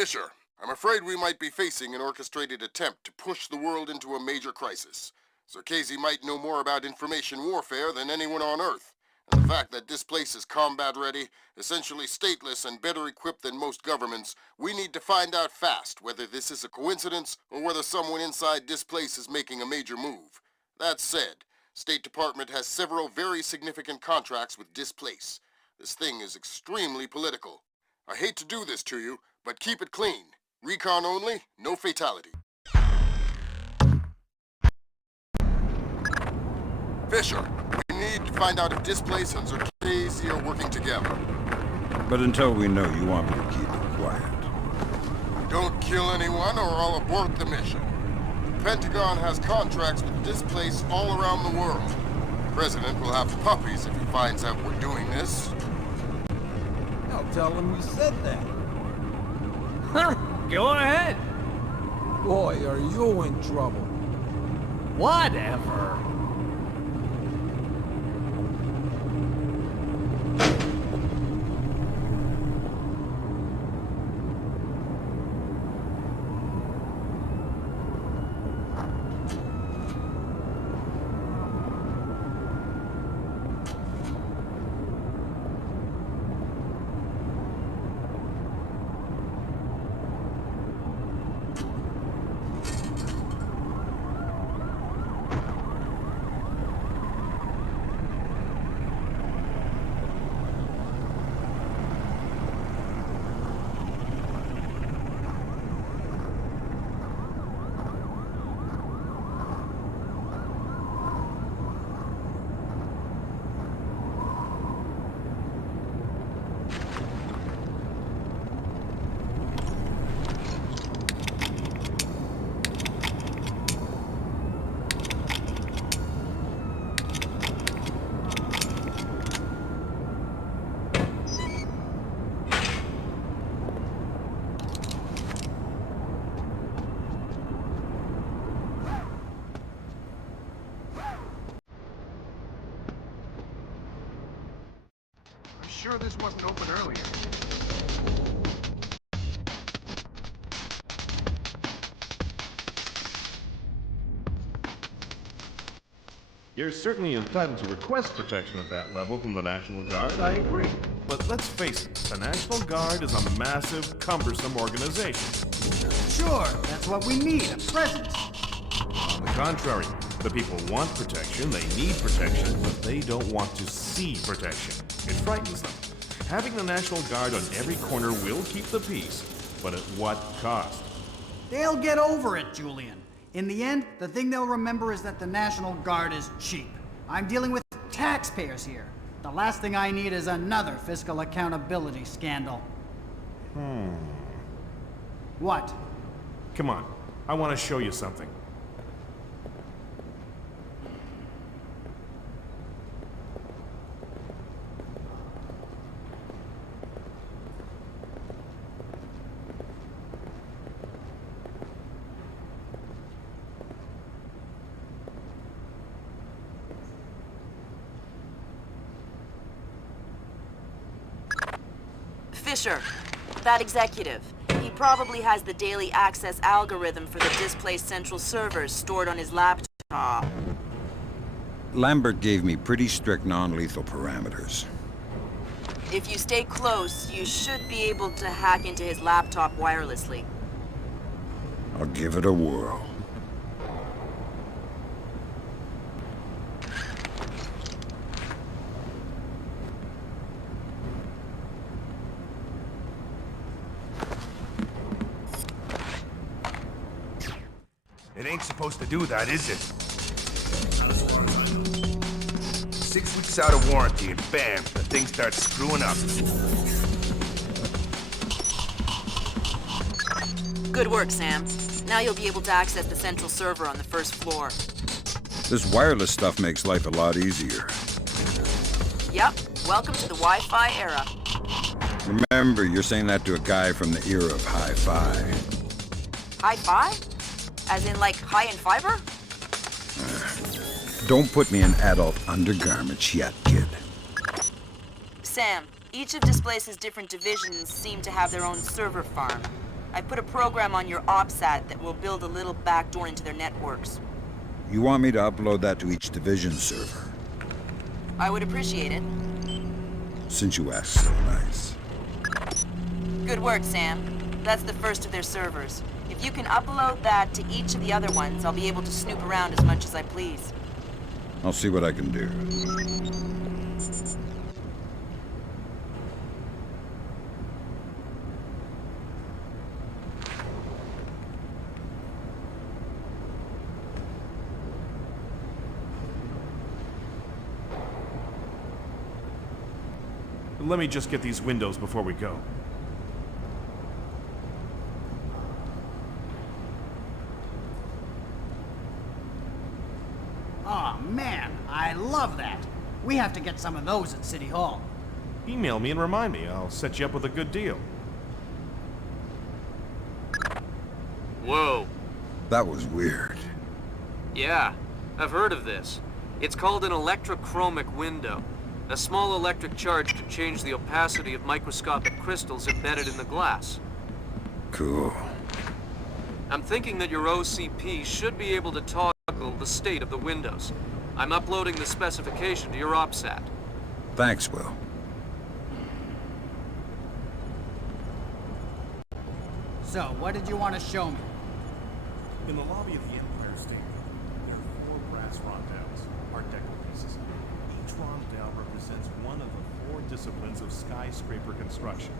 Fisher, I'm afraid we might be facing an orchestrated attempt to push the world into a major crisis. Zarkesi might know more about information warfare than anyone on Earth, and the fact that Displace is combat-ready, essentially stateless and better equipped than most governments, we need to find out fast whether this is a coincidence or whether someone inside Displace is making a major move. That said, State Department has several very significant contracts with Displace. This thing is extremely political. I hate to do this to you, but keep it clean. Recon only, no fatality. Fisher, we need to find out if Displace and Zarkesi are working together. But until we know, you want me to keep it quiet. Don't kill anyone or I'll abort the mission. The Pentagon has contracts with Displace all around the world. The President will have puppies if he finds out we're doing this. I'll tell him we said that. Huh, go ahead. Boy, are you in trouble. Whatever. Sure this wasn't open earlier. You're certainly entitled to request protection at that level from the National Guard, I agree. But let's face it, the National Guard is a massive, cumbersome organization. Sure, that's what we need, a presence. On the contrary, the people want protection, they need protection, but they don't want to see protection. It frightens them. Having the National Guard on every corner will keep the peace, but at what cost? They'll get over it, Julian. In the end, the thing they'll remember is that the National Guard is cheap. I'm dealing with taxpayers here. The last thing I need is another fiscal accountability scandal. What? Come on, I want to show you something. Fisher, that executive. He probably has the daily access algorithm for the Displace central servers stored on his laptop. Lambert gave me pretty strict non-lethal parameters. If you stay close, you should be able to hack into his laptop wirelessly. I'll give it a whirl. It ain't supposed to do that, is it? 6 weeks out of warranty and bam, the thing starts screwing up. Good work, Sam. Now you'll be able to access the central server on the first floor. This wireless stuff makes life a lot easier. Yep, welcome to the Wi-Fi era. Remember, you're saying that to a guy from the era of hi-fi. Hi-Fi? As in, like, high in fiber? Don't put me in adult undergarments yet, kid. Sam, each of Displace's different divisions seem to have their own server farm. I put a program on your OPSAT that will build a little backdoor into their networks. You want me to upload that to each division server? I would appreciate it. Since you asked so nice. Good work, Sam. That's the first of their servers. If you can upload that to each of the other ones, I'll be able to snoop around as much as I please. I'll see what I can do. Let me just get these windows before we go. Aw, man, I love that. We have to get some of those at City Hall. Email me and remind me. I'll set you up with a good deal. Whoa. That was weird. Yeah, I've heard of this. It's called an electrochromic window. A small electric charge can change the opacity of microscopic crystals embedded in the glass. Cool. I'm thinking that your OCP should be able to toggle the state of the windows. I'm uploading the specification to your OPSAT. Thanks, Will. So, what did you want to show me? In the lobby of the Empire State, there are 4 brass rondelles, Art Deco pieces. Each rondelle represents one of the 4 disciplines of skyscraper construction.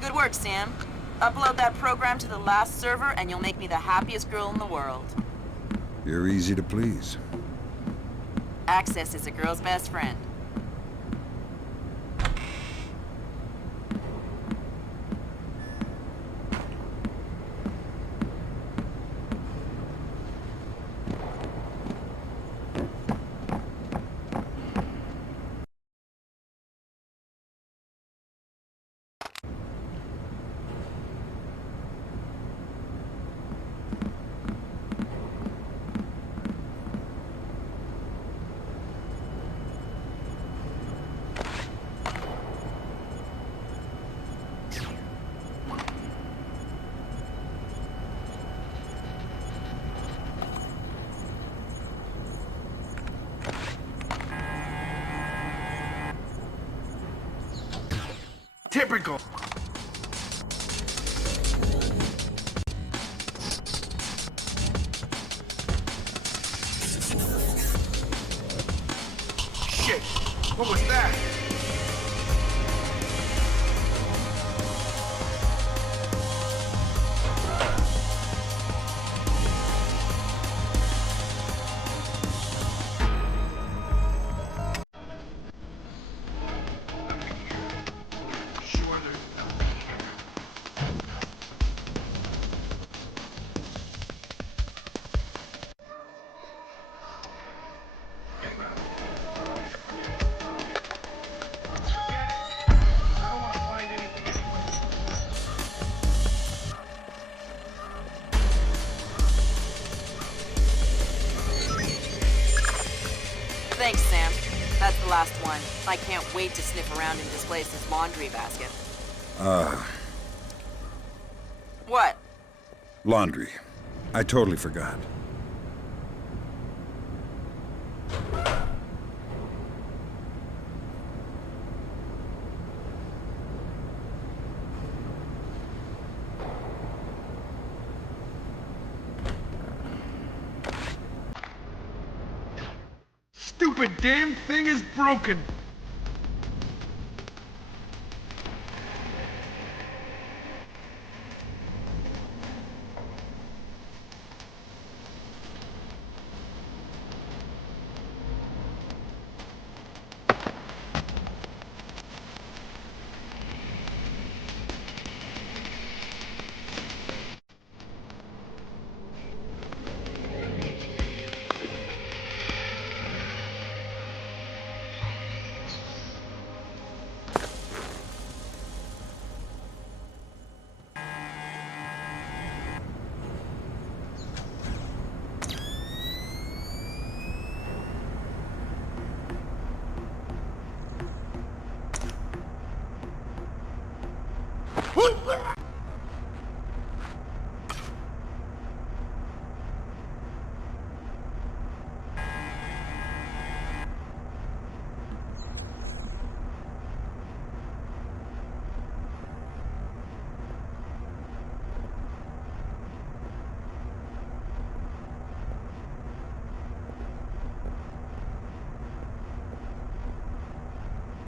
Good work, Sam. Upload that program to the last server and you'll make me the happiest girl in the world. You're easy to please. Access is a girl's best friend. Typical. Shit! What was that? I can't wait to sniff around in Displace's laundry basket. What? Laundry. I totally forgot. Stupid damn thing is broken!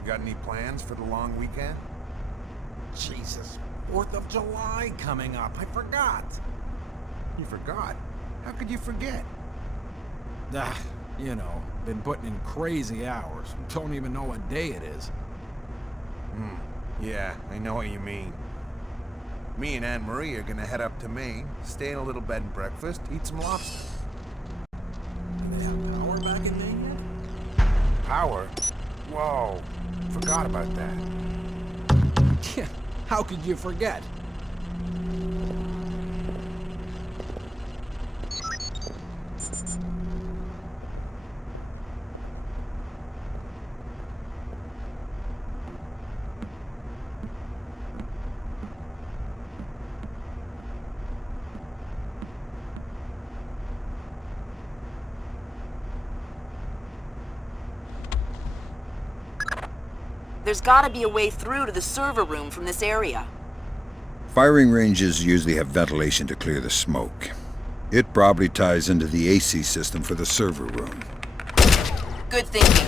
Got any plans for the long weekend? Jesus, 4th of July coming up. I forgot. You forgot? How could you forget? Ah, you know, been putting in crazy hours. Don't even know what day it is. Yeah, I know what you mean. Me and Aunt Marie are gonna head up to Maine, stay in a little bed and breakfast, eat some lobster. Do they have power back in Maine yet? Power? Whoa, forgot about that. Yeah, how could you forget? There's gotta be a way through to the server room from this area. Firing ranges usually have ventilation to clear the smoke. It probably ties into the AC system for the server room. Good thinking.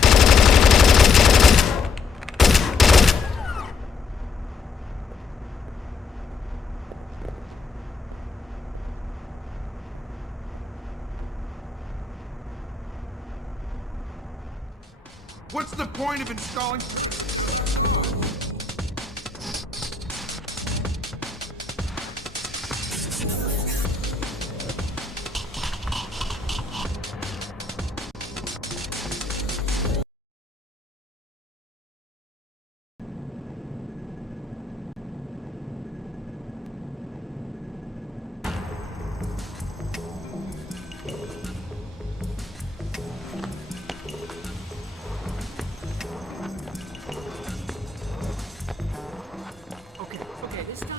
What's the point of installing... Okay, this time.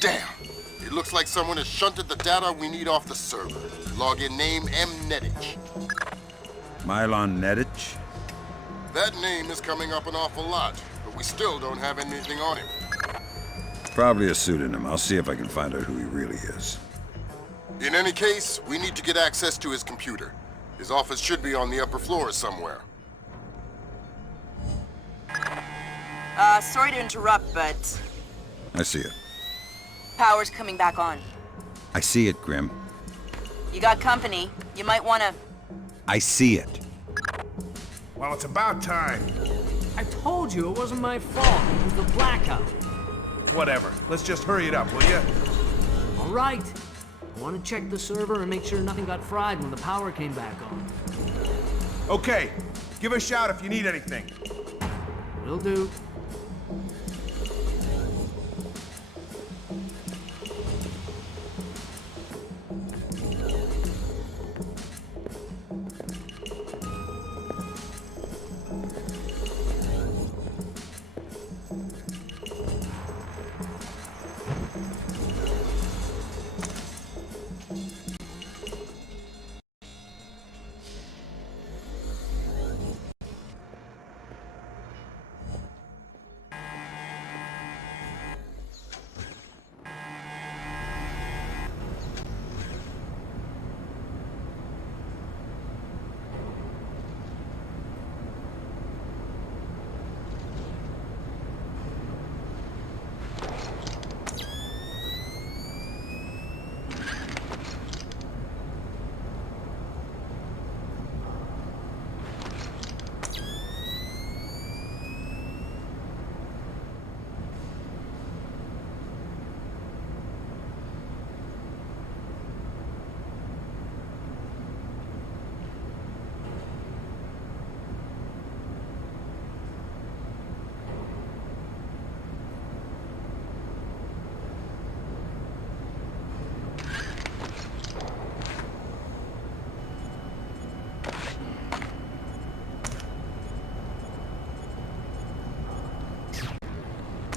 Damn! It looks like someone has shunted the data we need off the server. Login name M. Nedich. Mylon Nedich? That name is coming up an awful lot, but we still don't have anything on him. Probably a pseudonym. I'll see if I can find out who he really is. In any case, we need to get access to his computer. His office should be on the upper floor somewhere. Sorry to interrupt, but I see it. power's coming back on. I see it, Grim. You got company. You might wanna... I see it. Well, it's about time. I told you it wasn't my fault. It was the blackout. Whatever. Let's just hurry it up, will ya? All right. I want to check the server and make sure nothing got fried when the power came back on. Okay. Give a shout if you need anything. Will do.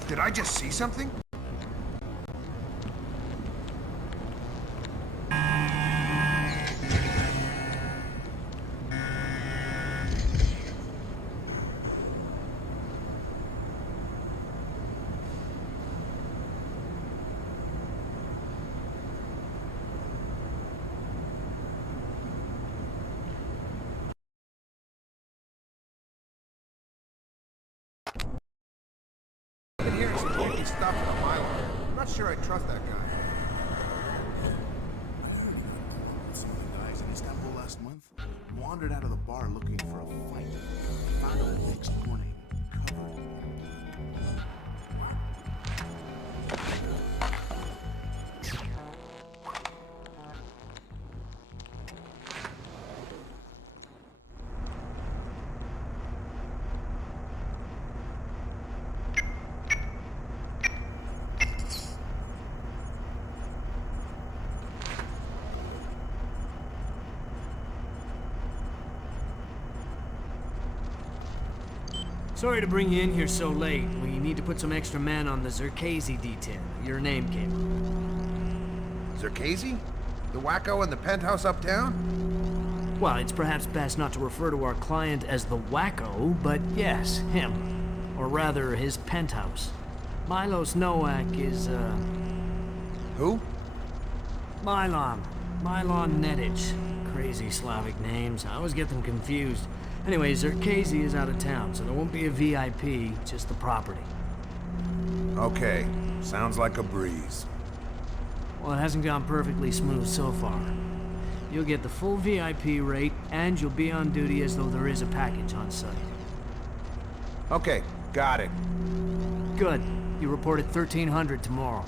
Did I just see something? I've been hearing some funky stuff in a mile. I'm not sure I trust that guy. Some of the guys in Istanbul last month wandered out of the bar looking for a fight. Found them next morning, covered. Sorry to bring you in here so late. We need to put some extra men on the Zerkazy detail. Your name came up. Zerkazy? The wacko in the penthouse uptown? Well, it's perhaps best not to refer to our client as the wacko, but yes, him. Or rather, his penthouse. Milos Nowak is, Who? Milon. Milon Nedic. Crazy Slavic names. I always get them confused. Anyway, Zerkazy is out of town, so there won't be a VIP, just the property. Okay, sounds like a breeze. Well, it hasn't gone perfectly smooth so far. You'll get the full VIP rate, and you'll be on duty as though there is a package on site. Okay, got it. Good. You report at 1300 tomorrow.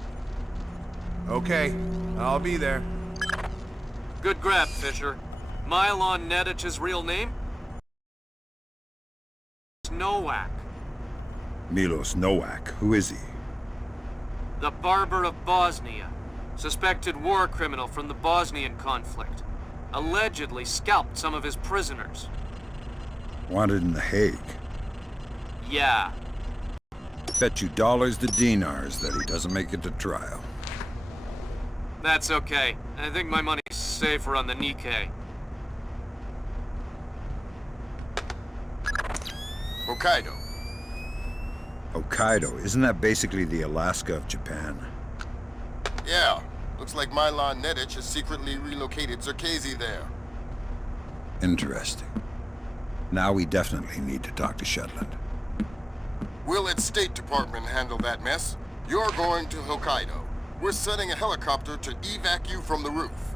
Okay, I'll be there. Good grab, Fisher. Milon Nedic's real name? Nowak. Milos Nowak. Who is he? The Barber of Bosnia. Suspected war criminal from the Bosnian conflict. Allegedly scalped some of his prisoners. Wanted in The Hague. Yeah. Bet you dollars to dinars that he doesn't make it to trial. That's okay. I think my money's safer on the Nikkei. Hokkaido. Hokkaido, isn't that basically the Alaska of Japan? Yeah. Looks like Milon Nedic has secretly relocated Zerkazy there. Interesting. Now we definitely need to talk to Shetland. We'll let State Department handle that mess. You're going to Hokkaido. We're sending a helicopter to evac you from the roof.